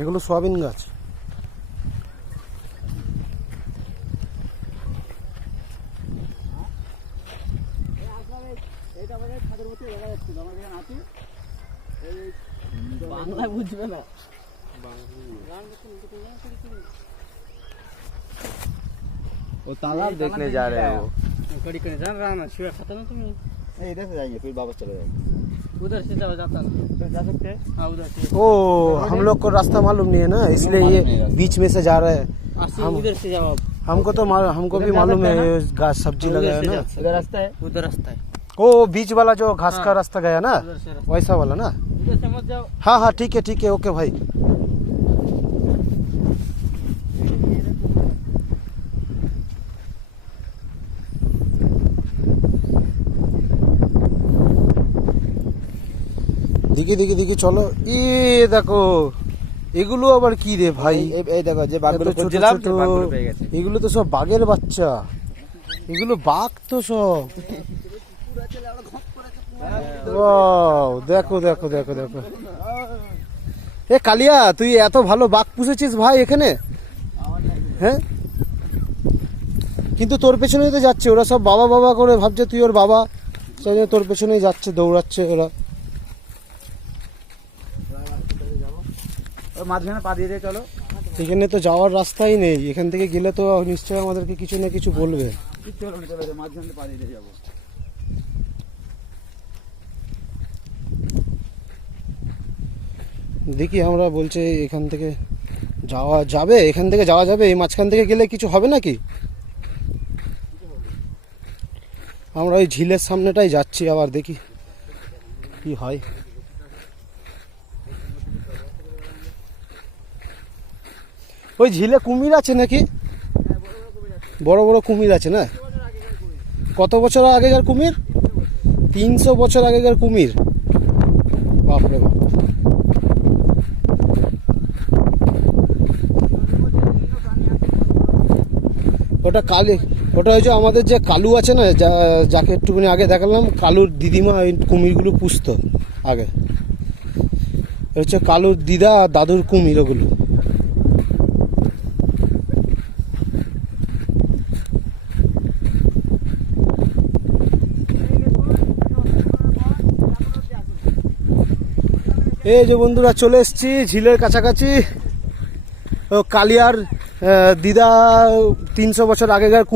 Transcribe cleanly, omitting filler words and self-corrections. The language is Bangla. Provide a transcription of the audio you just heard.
এগুলো সোয়াবিন গাছ। বাংলা বুঝবে না। वो तालाब देखने जा रहे हो? कड़ी कड़ी जान रहा ना, शिवा खाता ना तुम्हें? इधर से जाएंगे फिर वापस चले जाएंगे। उधर से जाओ, जाता ना। उधर जा सकते हैं? हाँ उधर से। ओ हम लोग को रास्ता मालूम नहीं है ना, इसलिए ये बीच में से जा रहा है। हम उधर से जाओ। हमको भी मालूम है घास सब्जी लगा है ना। उधर रास्ता है, उधर रास्ता है। ओ बीच वाला जो घास का रास्ता गया ना, उधर से रास्ता। वैसा वाला ना। उधर से मत जाओ। हाँ हाँ ठीक है ओके भाई। দিকে চলো। এ দেখো এগুলো আবার কি রে ভাই? এই দেখো যে বাঘগুলো ছোট খুঁজছিলাম, ছোট, বাঘগুলো পেয়ে গেছে। এগুলো তো সব বাঘের বাচ্চা, এগুলো বাঘ তো সব। ওয়াও, দেখো দেখো দেখো দেখো। এ কালিয়া, তুই এত ভালো বাঘ পুষেছিস ভাই এখানে? হ্যাঁ, কিন্তু তোর পেছনেই তো যাচ্ছে ওরা সব, বাবা বাবা করে ভাবছে তুই ওর বাবা, সেই জন্য তোর পেছনেই যাচ্ছে, দৌড়াচ্ছে ওরা। মাঝখানে পা দিয়ে চলো। এখানে তো যাওয়ার রাস্তাই নেই, এখান থেকে গেলে তো নিশ্চয়ই আমাদেরকে কিছু না কিছু বলবে। চলো মাঝখানে পা দিয়ে যাবো। দেখি আমরা বলছে এখান থেকে যাওয়া যাবে, এখান থেকে যাওয়া যাবে, এই মাঝখান থেকে গেলে কিছু হবে নাকি? আমরা ওই ঝিলের সামনেটাই যাচ্ছি, আবার দেখি কি হয়। ওই ঝিলে কুমির আছে নাকি? বড় বড় কুমির আছে না? কত বছর আগেকার কুমির? 300 বছর আগেকার কুমির, বাপরে বাপ। ওটা কালি, ওটা হচ্ছে আমাদের যে কালু আছে না, যাকে একটুখানি আগে দেখালাম, কালুর দিদিমা ওই কুমিরগুলো পুষতো আগে। হচ্ছে কালুর দিদা দাদুর কুমির ওগুলো। এই যে বন্ধুরা চলে এসেছি ঝিলের কাছাকাছি। কালিয়ার দিদা 300 বছর আগেকার